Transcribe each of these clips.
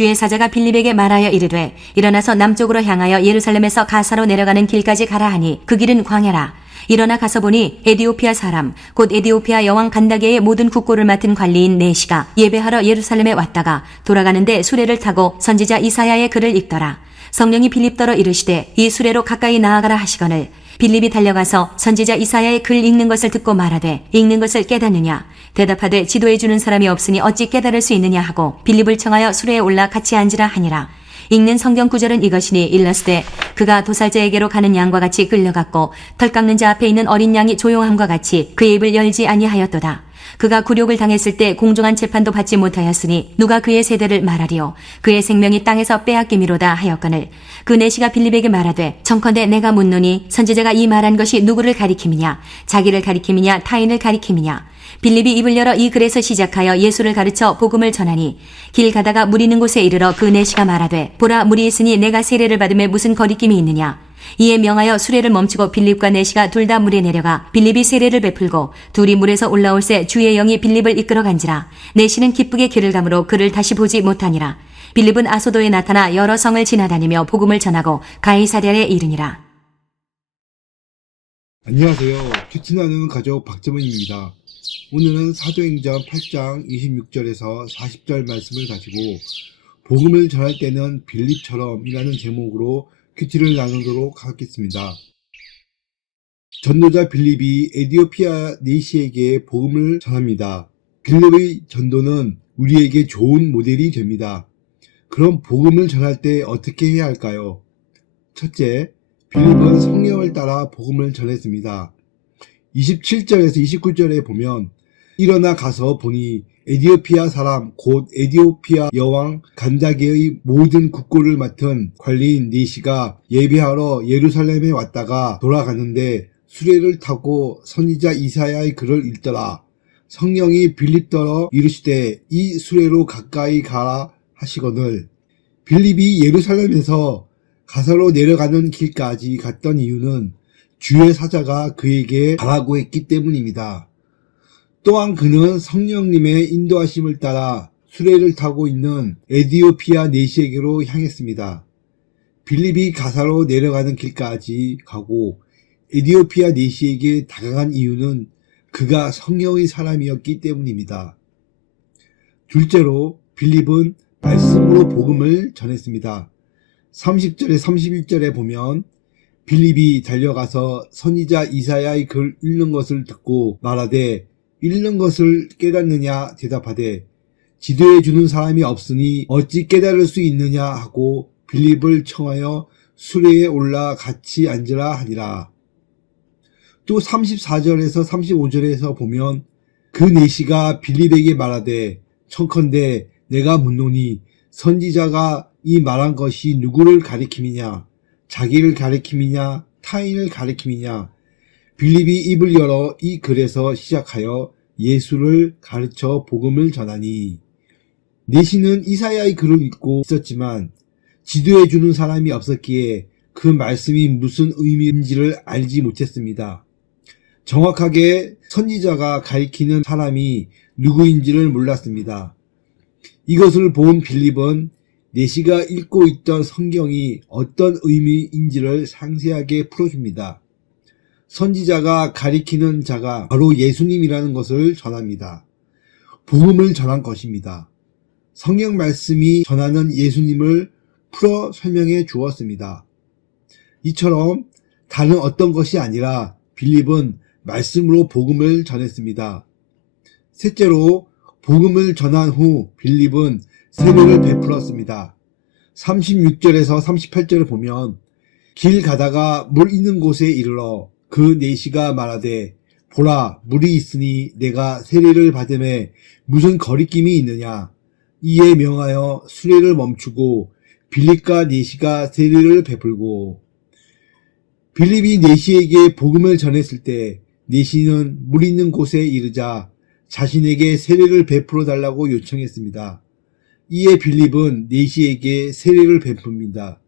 주의 사자가 빌립에게 말하여 이르되 일어나서 남쪽으로 향하여 예루살렘에서 가사로 내려가는 길까지 가라 하니 그 길은 광야라. 일어나 가서 보니 에디오피아 사람 곧 에디오피아 여왕 간다게의 모든 국고를 맡은 관리인 네시가 예배하러 예루살렘에 왔다가 돌아가는데 수레를 타고 선지자 이사야의 글을 읽더라 성령이 빌립 더러 이르시되 이 수레로 가까이 나아가라 하시거늘 빌립이 달려가서 선지자 이사야의 글 읽는 것을 듣고 말하되 읽는 것을 깨닫느냐? 대답하되 지도해 주는 사람이 없으니 어찌 깨달을 수 있느냐? 하고 빌립을 청하여 수레에 올라 같이 앉으라 하니라. 읽는 성경 구절은 이것이니 일러스되 그가 도살자에게로 가는 양과 같이 끌려갔고 털 깎는 자 앞에 있는 어린 양이 조용함과 같이 그의 입을 열지 아니하였도다 그가 굴욕을 당했을 때 공정한 재판도 받지 못하였으니 누가 그의 세대를 말하리요? 그의 생명이 땅에서 빼앗김이로다 하였거늘. 그 내시가 빌립에게 말하되 청컨대 내가 묻노니 선지자가 이 말한 것이 누구를 가리킴이냐? 자기를 가리킴이냐? 타인을 가리킴이냐? 빌립이 입을 열어 이 글에서 시작하여 예수를 가르쳐 복음을 전하니 길 가다가 물 있는 곳에 이르러 그 내시가 말하되 보라 물이 있으니 내가 세례를 받음에 무슨 거리낌이 있느냐 이에 명하여 수레를 멈추고 빌립과 내시가 둘 다 물에 내려가 빌립이 세례를 베풀고 둘이 물에서 올라올 새 주의 영이 빌립을 이끌어 간지라 내시는 기쁘게 길을 가므로 그를 다시 보지 못하니라 빌립은 아소도에 나타나 여러 성을 지나다니며 복음을 전하고 가이사랴에 이르니라 안녕하세요. 큐티나는 가족 박정은입니다. 오늘은 사도행전 8장 26절에서 40절 말씀을 가지고 복음을 전할 때는 빌립처럼이라는 제목으로 큐티를 나누도록 하겠습니다. 전도자 빌립이 에디오피아 네시에게 복음을 전합니다. 빌립의 전도는 우리에게 좋은 모델이 됩니다. 그럼 복음을 전할 때 어떻게 해야 할까요? 첫째, 빌립은 성령을 따라 복음을 전했습니다. 27절에서 29절에 보면 일어나 가서 보니 에디오피아 사람 곧 에디오피아 여왕 간다게의 모든 국고를 맡은 관리인 니시가 예배하러 예루살렘에 왔다가 돌아가는데 수레를 타고 선지자 이사야의 글을 읽더라. 성령이 빌립더러 이르시되 이 수레로 가까이 가라 하시거늘 빌립이 예루살렘에서 가사로 내려가는 길까지 갔던 이유는 주의 사자가 그에게 가라고 했기 때문입니다. 또한 그는 성령님의 인도하심을 따라 수레를 타고 있는 에디오피아 네시에게로 향했습니다. 빌립이 가사로 내려가는 길까지 가고 에디오피아 네시에게 다가간 이유는 그가 성령의 사람이었기 때문입니다. 둘째로 빌립은 말씀으로 복음을 전했습니다. 30절에 31절에 보면 빌립이 달려가서 선지자 이사야의 글 읽는 것을 듣고 말하되 읽는 것을 깨닫느냐 대답하되 지도해 주는 사람이 없으니 어찌 깨달을 수 있느냐 하고 빌립을 청하여 수레에 올라 같이 앉으라 하니라. 또 34절에서 35절에서 보면 그 내시가 빌립에게 말하되 청컨대 내가 묻노니 선지자가 이 말한 것이 누구를 가리킴이냐? 자기를 가리킴이냐? 타인을 가리킴이냐 빌립이 입을 열어 이 글에서 시작하여 예수를 가르쳐 복음을 전하니 내시는 이사야의 글을 읽고 있었지만 지도해 주는 사람이 없었기에 그 말씀이 무슨 의미인지를 알지 못했습니다. 정확하게 선지자가 가리키는 사람이 누구인지를 몰랐습니다. 이것을 본 빌립은 내시가 읽고 있던 성경이 어떤 의미인지를 상세하게 풀어줍니다. 선지자가 가리키는 자가 바로 예수님이라는 것을 전합니다. 복음을 전한 것입니다. 성경 말씀이 전하는 예수님을 풀어 설명해 주었습니다. 이처럼 다른 어떤 것이 아니라 빌립은 말씀으로 복음을 전했습니다. 셋째로 복음을 전한 후 빌립은 세례를 베풀었습니다. 36절에서 38절을 보면 길 가다가 물 있는 곳에 이르러 그 내시가 말하되 보라 물이 있으니 내가 세례를 받음에 무슨 거리낌이 있느냐 이에 명하여 수레를 멈추고 빌립과 내시가 세례를 베풀고 빌립이 내시에게 복음을 전했을 때 내시는 물 있는 곳에 이르자 자신에게 세례를 베풀어 달라고 요청했습니다. 이에 빌립은 내시에게 세례를 베풉니다.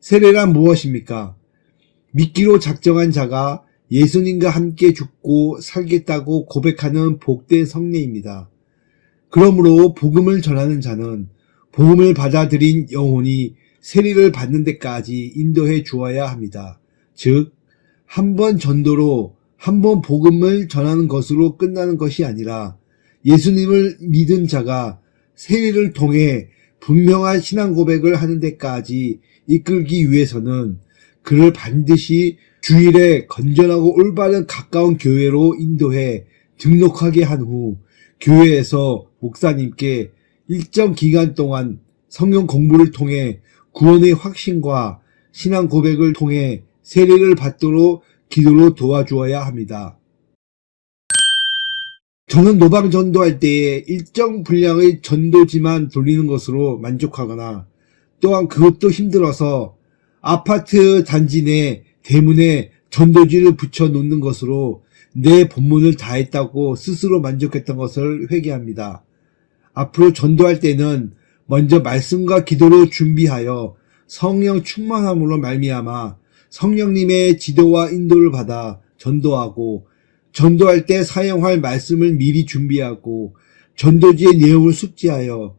세례란 무엇입니까? 믿기로 작정한 자가 예수님과 함께 죽고 살겠다고 고백하는 복된 성례입니다. 그러므로 복음을 전하는 자는 복음을 받아들인 영혼이 세리를 받는 데까지 인도해 주어야 합니다. 즉, 한 번 전도로 한 번 복음을 전하는 것으로 끝나는 것이 아니라 예수님을 믿은 자가 세리를 통해 분명한 신앙 고백을 하는 데까지 이끌기 위해서는 그를 반드시 주일에 건전하고 올바른 가까운 교회로 인도해 등록하게 한 후 교회에서 목사님께 일정 기간 동안 성경 공부를 통해 구원의 확신과 신앙 고백을 통해 세례를 받도록 기도로 도와주어야 합니다. 저는 노방 전도할 때에 일정 분량의 전도지만 돌리는 것으로 만족하거나 또한 그것도 힘들어서 아파트 단지 내 대문에 전도지를 붙여 놓는 것으로 내 본문을 다했다고 스스로 만족했던 것을 회개합니다. 앞으로 전도할 때는 먼저 말씀과 기도로 준비하여 성령 충만함으로 말미암아 성령님의 지도와 인도를 받아 전도하고 전도할 때 사용할 말씀을 미리 준비하고 전도지의 내용을 숙지하여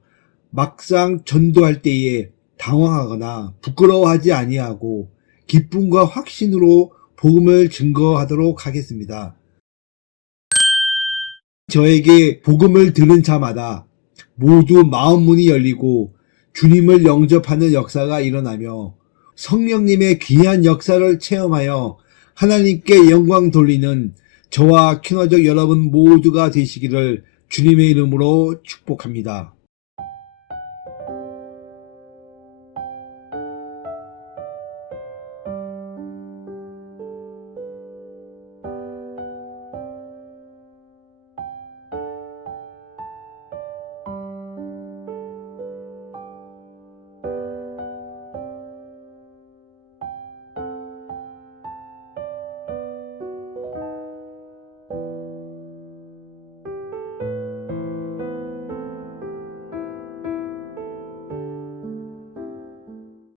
막상 전도할 때에 당황하거나 부끄러워하지 아니하고 기쁨과 확신으로 복음을 증거하도록 하겠습니다. 저에게 복음을 들은 자마다 모두 마음 문이 열리고 주님을 영접하는 역사가 일어나며 성령님의 귀한 역사를 체험하여 하나님께 영광 돌리는 저와 큐너족 여러분 모두가 되시기를 주님의 이름으로 축복합니다.